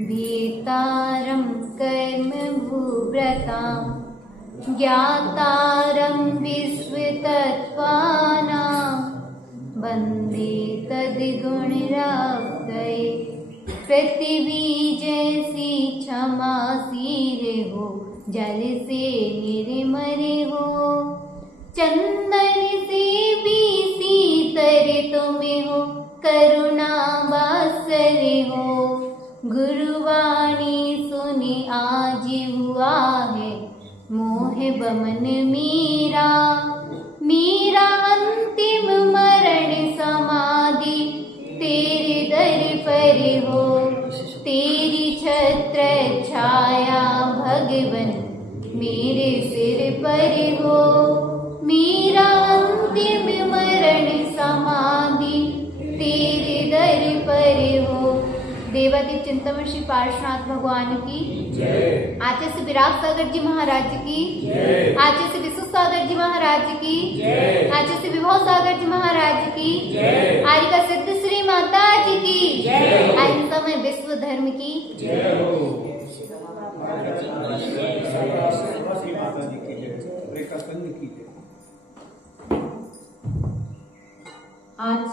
भीतारं कर्मभूव्रतां ज्ञातारं विश्वतत्त्वानां वन्दे तद्गुणराब्धये। पृथ्वी जैसी क्षमा सिर हो, जल से निर्मल हो, चंदन से भी शीतल तुम हो, करुणा वात्सल हो। गुरुवाणी सुनि आज हुआ है मोह बमन मीरा। मीरा अंतिम मरण समाधि तेरे दर पर हो, तेरी छत्र छाया भगवन मेरे सिर पर हो। मीरा अंतिम मरण समाधि तेरे दर पर हो। देवादित्य चिंतन श्री पार्श्वनाथ भगवान की जय। आचार्य से विराग सागर जी महाराज की जय। आचार्य से विश्व सागर जी महाराज की जय। आचार्य से विभव सागर जी महाराज की जय। आर्य का सिद्ध श्री माता जी की जय। अहिंसा में विश्व धर्म की जय। आज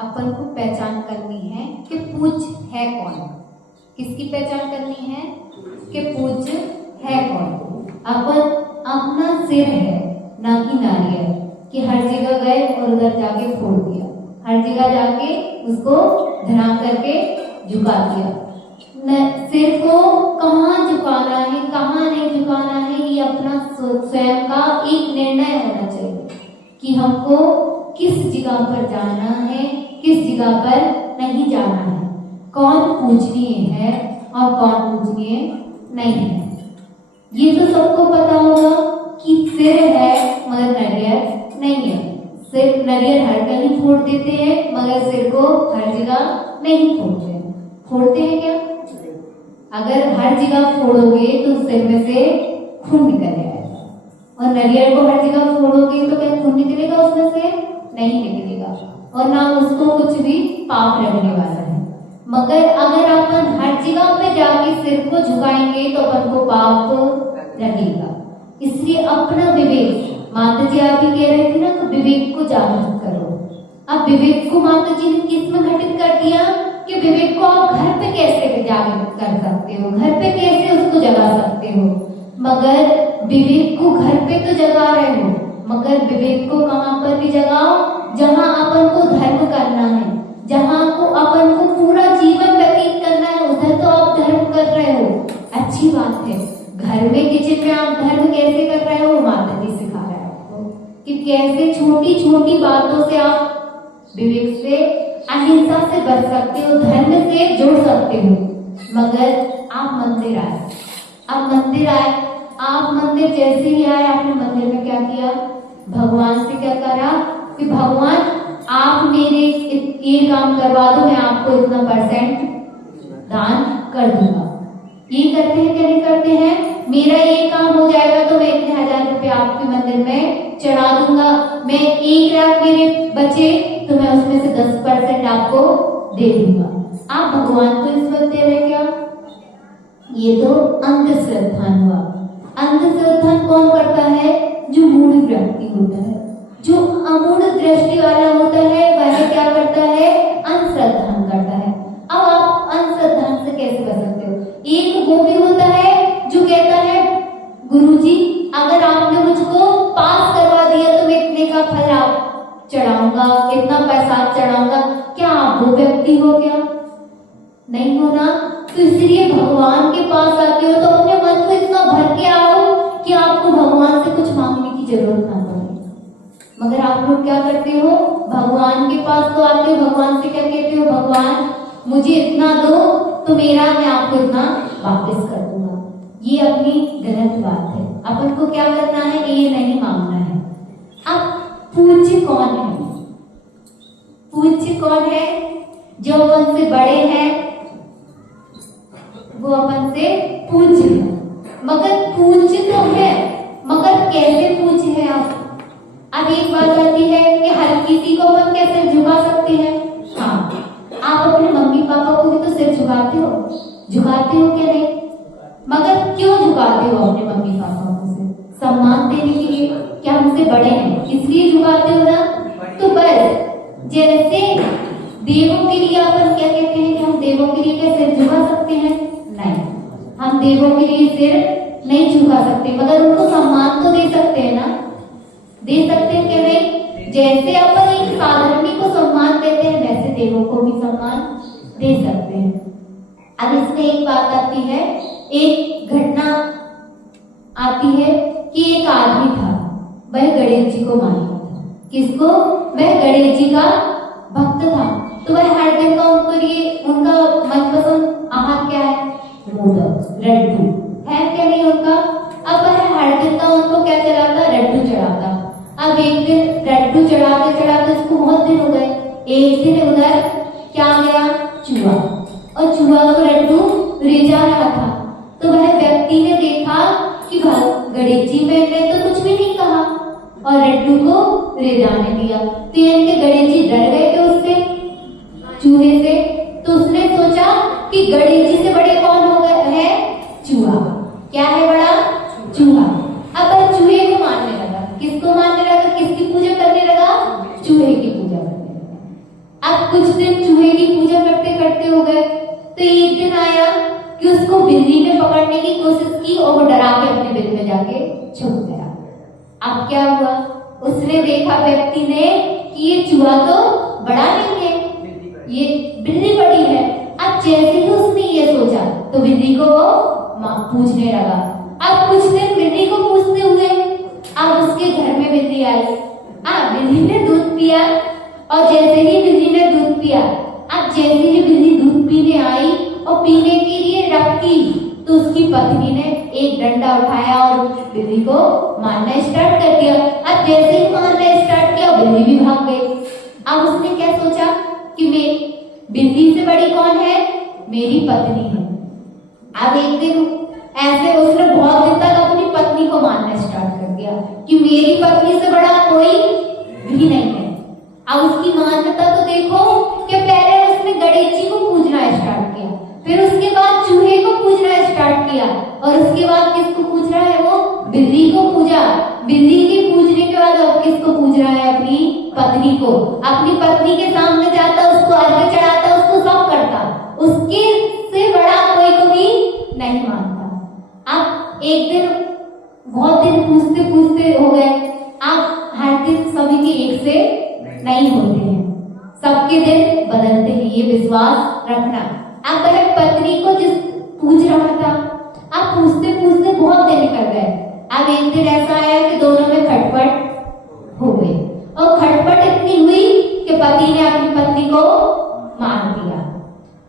अपन को पहचान करनी है कि पूज्य है कौन। किसकी पहचान करनी है कि पूज्य है कौन। अपन अपना सिर है ना कि नारियल, कि हर जगह गए और उधर जाके फोड़ दिया, हर जगह जाके उसको धराम करके झुका दिया। सिर को कहाँ झुकाना है कहाँ नहीं झुकाना है, ये अपना स्वयं का एक निर्णय होना चाहिए कि हमको किस जगह पर जाना है, किस जगह पर नहीं जाना है, कौन पूजनीय है और कौन पूजनीय नहीं है। ये तो सबको पता होगा कि सिर है मगर नारियल नहीं है। सिर नारियल हर कहीं फोड़ देते हैं मगर सिर को हर जगह नहीं फोड़ते हैं। फोड़ते हैं क्या? अगर हर जगह फोड़ोगे तो सिर में से खून निकल जाएगा, और नारियल को हर जगह फोड़ोगे तो क्या खून निकलेगा उसमें से? नहीं निकलेगा, और ना उसको कुछ भी पाप लगने वाला है। मगर अगर अपन हर जगह पे जाके सिर को झुकाएंगे तो अपन को पाप लगेगा। इसलिए अपना विवेक, माता जी आप भी कह रहे थे ना, तो विवेक को जागृत करो। अब विवेक को माता जी ने किस में घटित कर दिया कि विवेक को आप घर पे कैसे जागृत कर सकते हो, घर पे कैसे उसको जगा सकते हो। मगर विवेक को घर पे तो जगा रहे हो, मगर विवेक को कहाँ पर भी जगाओ जहाँ अपन को धर्म करना है, जहाँ को अपन को पूरा जीवन व्यतीत करना है, उधर तो आप धर्म कर रहे हो, अच्छी बात है। घर में किचन में आप धर्म कैसे कर रहे हो, माता जी सिखा रहे हो कि कैसे छोटी छोटी बातों से आप विवेक से, अहिंसा से बच सकते हो, धर्म से जुड़ सकते हो। मगर आप मंदिर आए, आप मंदिर जैसे ही आए, आपने मंदिर में क्या किया? भगवान से क्या करा कि भगवान आप मेरे ये काम करवा दो, मैं आपको इतना % दान कर दूंगा। ये करते हैं क्या नहीं करते हैं? मेरा ये काम हो जाएगा तो मैं इतने 1000 रुपए आपके मंदिर में चढ़ा दूंगा, मैं 1 लाख मेरे बचे तो मैं उसमें से 10% आपको दे दूंगा। आप भगवान को रिश्वत दे रहे क्या? ये तो अंधश्रद्धा हुआ। अंधश्रद्धा कौन करता है? जो मूढ़ व्यक्ति होता है, जो अमूढ़ दृष्टि वाला होता है, वह क्या करता है? अंधश्रद्धा करता है। अब आप अंधश्रद्धा से कैसे बच सकते हो? एक वो भी होता है जो कहता है गुरुजी अगर आपने मुझको पास करवा दिया तो मैं इतने का फल आप चढ़ाऊंगा, इतना पैसा चढ़ाऊंगा। क्या आप वो व्यक्ति हो? क्या नहीं हो ना। तो इसलिए भगवान के पास आते हो तो अपने मन को इतना भर के आओ कि आपको भगवान से कुछ मांगने की जरूरत ना पड़े। मगर आप लोग क्या करते हो? भगवान के पास तो आते हो, भगवान से क्या कहते हो? भगवान मुझे इतना दो तो मेरा मैं आपको इतना वापस कर दूंगा। ये अपनी गलत बात है। अपन को क्या करना है? ये नहीं मांगना है। अब पूज्य कौन है? पूज्य कौन है? जो अपन से बड़े हैं वो अपन से पूज्य है। मगर पूज्य तो है, मगर कैसे पूज्य है आप? अब एक बात आती है कि हर किसी को अपन कैसे झुका सकते हैं? हाँ, आप अपने मम्मी पापा को भी तो सिर झुकाते हो, झुकाते हो क्या नहीं? मगर क्यों झुकाते हो अपने मम्मी पापा को? से सम्मान देने के लिए, क्या हमसे बड़े हैं इसलिए झुकाते हो ना? तो बस जैसे देवों के लिए अपन क्या कहते हैं कि हम देवों के लिए क्या सिर झुका सकते हैं? नहीं, हम देवों के लिए सिर नहीं झुका सकते, मगर उनको सम्मान तो दे सकते हैं ना? दे सकते हैं क्या नहीं? जैसे अपन एक साधर्मी को सम्मान देते हैं वैसे देवों को भी सम्मान दे सकते हैं। अब इसमें एक बात आती है, एक घटना आती है कि एक आदमी था, वह गणेश जी को मानता था। किसको? वह गणेश जी का भक्त था। तो वह हर दिन का उनके लिए उनका मनपसंद आहार क्या है? मोदक, लड्डू है क्या नहीं उनका? अब वह हर दिन का उनको क्या चढ़ाता? लड्डू चढ़ाता। अब एक दिन लड्डू चढ़ाते चढ़ाते उसको बहुत दिन हो गए। एक दिन उधर क्या गया? चूहा, और चूहा को लड्डू रिझा रहा था। तो वह व्यक्ति ने देखा कि गणेश जी ने तो कुछ भी नहीं कहा और लड्डू को रिझाने दिया। तो इनके गणेश जी डर गए थे उससे, चूहे से। तो उसने सोचा कि गणेश जी से बड़े कौन हो गए हैं? चूहा। क्या है बड़ा? चूहा। अब वह चूहे को मानने लगा। किसको मानने लगा? किसकी पूजा करने लगा? चूहे की पूजा करने लगा। अब कुछ दिन चूहे की पूजा करते करते हो गए। तो एक दिन आया कि उसको बिल्ली ने पकड़ने की कोशिश की और वो डरा के अपने बिल में जाके छुप गया। अब क्या हुआ? उसने देखा व्यक्ति ने कि ये चूहा तो बड़ा नहीं है, ये बिल्ली बड़ी है। अब जैसे ही उसने ये सोचा तो बिल्ली को वो पूछने लगा। अब कुछ दिन बिल्ली को पूछते हुए अब उसके घर में बिल्ली आई। बिल्ली ने दूध पिया और जैसे ही बिल्ली ने दूध पिया, अब जैसे ही बिल्ली दूध पीने आई और पीने के लिए रखी तो उसकी पत्नी ने एक डंडा उठाया और बिल्ली को मारना स्टार्ट कर दिया। अब जैसे ही मारना स्टार्ट किया बिल्ली भी भाग गई। अब उसने क्या सोचा कि बिल्ली से बड़ी कौन है? मेरी पत्नी है। अब एक दिन ऐसे उसने बहुत दिन तक अपनी पत्नी को मारना स्टार्ट कर दिया कि मेरी पत्नी से बड़ा कोई भी नहीं है। अब उसकी मान्यता तो देखो कि पहले उसने गणेश जी को पूजना स्टार्ट किया, फिर उसके बाद चूहे को पूजना स्टार्ट किया और उसके बाद किसको पूज रहा है? वो बिल्ली को पूजा। बिल्ली की पूजने के बाद अब किसको पूज रहा है? अपनी पत्नी को। अपनी पत्नी के सामने जाता, उसको अर्घ्य चढ़ाता, उसको सब करता, उसके से बड़ा कोई को भी नहीं मानता। अब एक दिन बहुत दिन पूछते पूछते हो गए। अब हर दिन सभी के एक से नहीं होते हैं, सबके दिन बदलते हैं, ये विश्वास रखना। अब वह पत्नी को जिस पूछ रहा था, अब पूछते पूछते बहुत दिन निकल गए। अब एक दिन ऐसा आया कि दोनों में खटपट हो गई और खटपट इतनी हुई कि पति ने अपनी पत्नी को मार दिया।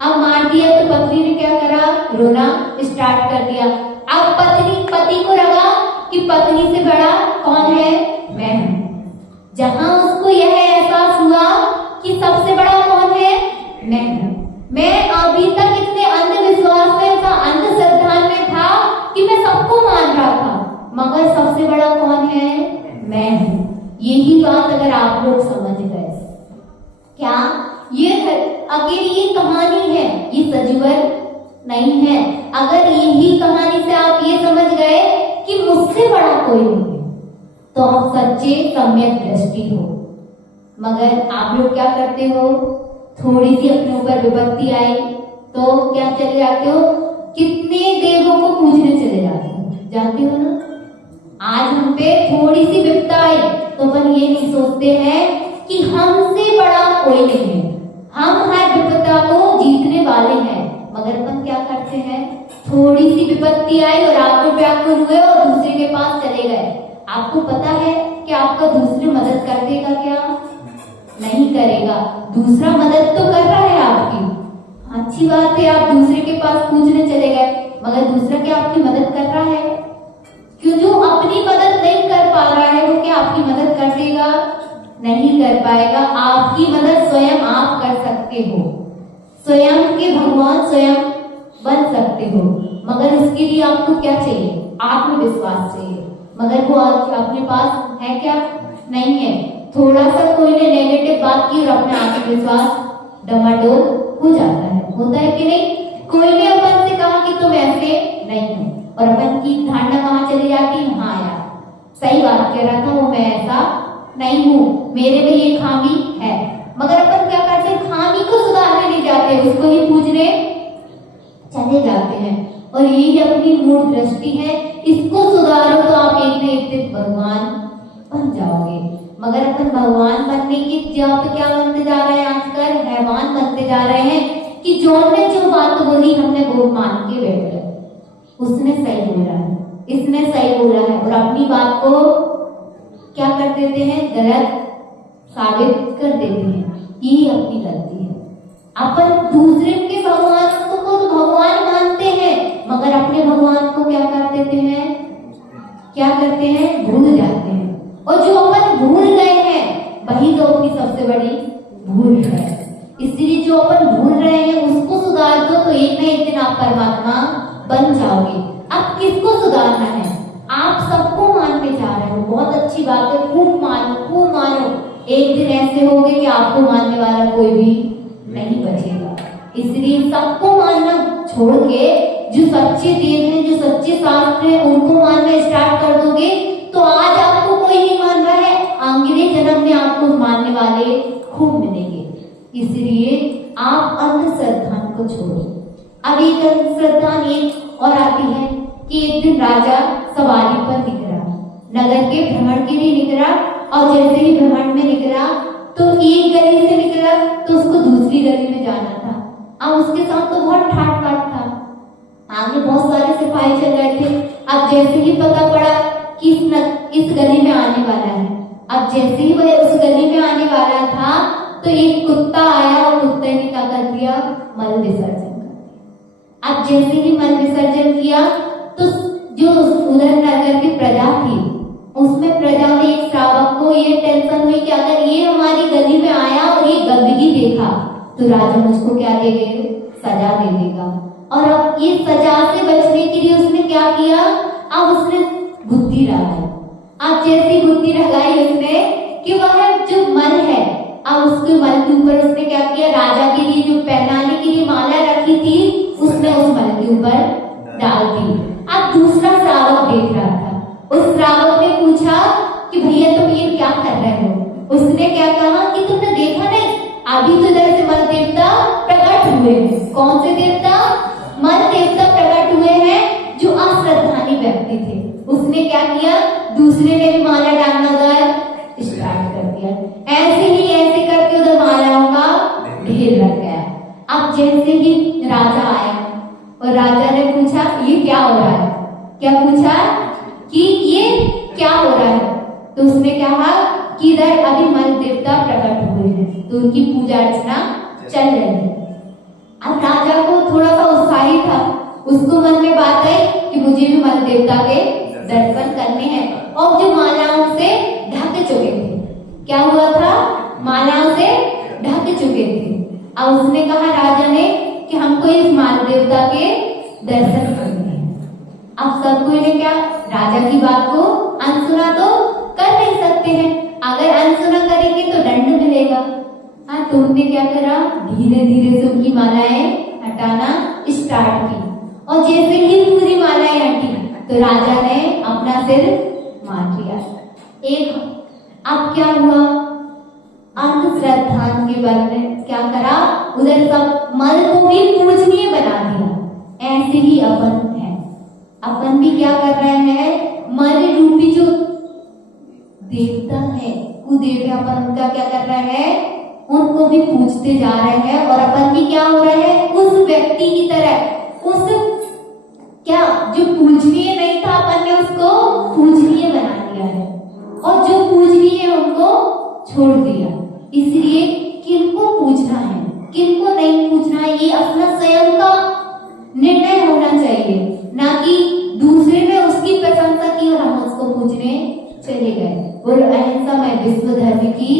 अब मार दिया तो पत्नी ने क्या करा? रोना स्टार्ट कर दिया। अब पति को लगा कि पत्नी से बड़ा कौन है? मैं हूं। जहां उसको यह एहसास हुआ कि सबसे बड़ा कौन है? मैं हूं। मैं अभी तक इतने अंधविश्वास में था, अंधश्रद्धा में था कि मैं सबको मान रहा था, मगर सबसे बड़ा कौन है? मैं हूं। यही बात अगर आप लोग समझ गए, क्या ये अकेली ये कहानी है, ये सजीवन नहीं है। अगर यही कहानी से आप ये समझ गए कि मुझसे बड़ा कोई नहीं है तो आप सच्चे सम्यक दृष्टि हो। मगर आप लोग क्या करते हो? थोड़ी सी अपने ऊपर विपत्ति आई तो क्या चले जाते हो? कितने देवों को पूजने चले जाते हो ना। आज हम पे थोड़ी सी विपत्ता आई तो अपन ये नहीं सोचते हैं कि हमसे बड़ा कोई नहीं है, हम हर विपत्ता को जीतने वाले हैं। मगर अपन क्या करते हैं? थोड़ी सी विपत्ति आई और आप व्याकुल हुए और दूसरे के पास चले गए। आपको पता है कि आपका दूसरी मदद कर देगा क्या? नहीं करेगा। दूसरा मदद तो कर रहा है आपकी, अच्छी बात है, आप दूसरे के पास पूजने चले गए, मगर दूसरा क्या आपकी मदद कर रहा है? क्यों? जो अपनी मदद नहीं कर पा रहा है वो क्या आपकी मदद कर देगा? नहीं कर पाएगा। आपकी मदद स्वयं आप कर सकते हो, स्वयं के भगवान स्वयं बन सकते हो। मगर उसके लिए आपको क्या चाहिए? आत्मविश्वास चाहिए। मगर वो अपने पास है क्या? नहीं है। थोड़ा सा कोई ने नेगेटिव बात की और अपना आत्मविश्वास डमाडोल हो जाता है। होता है कि नहीं? कोई ने अपन से ऐसे नहीं हूँ। और अपन की धारणा कहाँ चली जाती है, हाँ यार सही बात कह रहा था वो, मैं ऐसा नहीं हूँ, मेरे में ये खामी है। मगर अपन क्या करते हैं, खामी को सुधारने नहीं जाते, उसको ही पूजने चले जाते हैं। और यही अपनी मूल दृष्टि है, इसको सुधारो तो आप एक न एक दिन भगवान बन जाओगे। मगर अपन भगवान बनने की जगह पे क्या बनते जा रहे हैं, आजकल हैवान बनते जा रहे हैं कि जॉन ने जो बात बोली हमने वो मान के बैठ गए, उसने सही बोला है, इसने सही बोला है, और अपनी बात को क्या कर देते हैं, गलत साबित कर देते हैं। यही अपनी गलती है। अपन दूसरे के भगवान को तो भगवान मानते हैं, मगर अपने भगवान को क्या कर देते हैं, क्या करते हैं, भूल जाते हैं। और जो अपन भूल गए हैं वही तो अपनी सबसे बड़ी भूल है। इसलिए जो अपन भूल रहे हैं उसको सुधार दो तो एक ना एक दिन आप परमात्मा बन जाओगे। अब किसको सुधारना है, आप सबको मानने जा रहे हो, बहुत अच्छी बात है, खूब मानो खूब मानो। एक दिन ऐसे होगे कि आपको मानने वाला कोई भी नहीं बचेगा। इसलिए सबको मानना छोड़ के जो सच्चे देव हैं, जो सच्चे शास्त्र हैं, उनको मानना स्टार्ट कर दोगे तो आज आपको कोई नहीं मान रहा है, आगे जन्म में आपको मानने वाले खूब मिलेंगे। इसलिए आप अंधश्रद्धा को छोड़ो। अब एक अंधश्रद्धा एक और आती है कि एक दिन राजा सवारी पर निकला, नगर के भ्रमण के लिए निकला, और जैसे ही भ्रमण में निकला तो एक गली से निकला तो उसको दूसरी गली में जाना था। अब उसके साथ तो बहुत ठाट बाट था, आगे बहुत सारे सिपाही चल रहे थे। अब जैसे ही पता पड़ा कि इस गली में आने वाला है, अब जैसे ही वह उस गली में आने वाला था तो एक कुत्ता आया और कुत्ते ने क्या कर दिया, मल विसर्जन कर दिया। अब जैसे ही मल विसर्जन किया तो जो उधर नगर की प्रजा थी, उसमें प्रजा में एक श्रावक को ये टेंशन हुई कि अगर ये हमारी गली में आया और ये गंदगी देखा तो राजा मुझको क्या देंगे, सजा दे देगा। और अब ये सजा से बचने के लिए उसने क्या किया, अब उसने बुद्धि लगाई। अब जैसी बुद्धि लगाई उसने कि वह जो मल है, अब उसके मल के ऊपर उसने क्या किया, राजा के लिए जो पहनाने के लिए माला रखी थी उसने उस मल के ऊपर डाल दी। अब दूसरा श्रावक देख रहा था, उस श्रावक ने पूछा कि भैया तुम ये क्या कर रहे हो। उसने क्या कहा कि तुमने देखा नहीं, अभी तो इधर से मल देवता प्रकट हुए हैं। कौन से देवता, मल देवता प्रकट हुए हैं जो अश्रद्धानी व्यक्ति थे। उसने क्या किया, दूसरे ने भी माला डालना उधर स्टार्ट कर दिया। ऐसे ही ऐसे करके उधर मालाओं का ढेर लग गया। अब जैसे ही राजा आया और राजा ने पूछा ये क्या हो रहा है, क्या पूछा कि ये क्या हो रहा है, तो उसने कहा कि इधर अभी मल देवता प्रकट हुए हैं तो उनकी पूजा अर्चना चल रही है। अब राजा को थोड़ा सा उत्साही था, उसको मन में बात आई कि मुझे भी मल देवता के दर्शन करने हैं। और जो मालाओं से ढक चुके थे, क्या हुआ था, मालाओं से ढक चुके थे। अब उसने कहा राजा ने कि हमको इस माल देवता के दर्शन करने हैं। अब सब कोई ने क्या, राजा की बात को अनसुना तो कर नहीं सकते हैं, अगर अनसुना करेंगे तो दंड मिलेगा। हाँ, तो उन्होंने क्या करा, धीरे धीरे से उनकी मालाएं हटाना स्टार्ट की। और जैसे ही पूरी मालाएं हटी तो राजा ने अपना सिर मार लिया। एक अब क्या हुआ, अंधश्रद्धा के बल में क्या करा, उधर सब मल को भी पूजनीय बना दिया। ऐसे ही अपन है, अपन भी क्या कर रहे हैं, मल रूपी जो देवता है, कुदेव है, अपन उनका क्या कर रहे हैं, उनको भी पूजते जा रहे हैं। और अपन भी क्या हो रहे हैं, उस व्यक्ति की तरह, उस क्या जो पूजनीय नहीं था अपन ने उसको पूजनीय बना दिया है, और जो पूजनीय है उनको छोड़ दिया। इसलिए किनको पूजना है, किनको नहीं पूजना है, ये अपना स्वयं का निर्णय होना चाहिए, ना कि दूसरे ने उसकी प्रशंसा की और हम उसको पूजने चले गए। और अहिंसा में विश्व धर्म की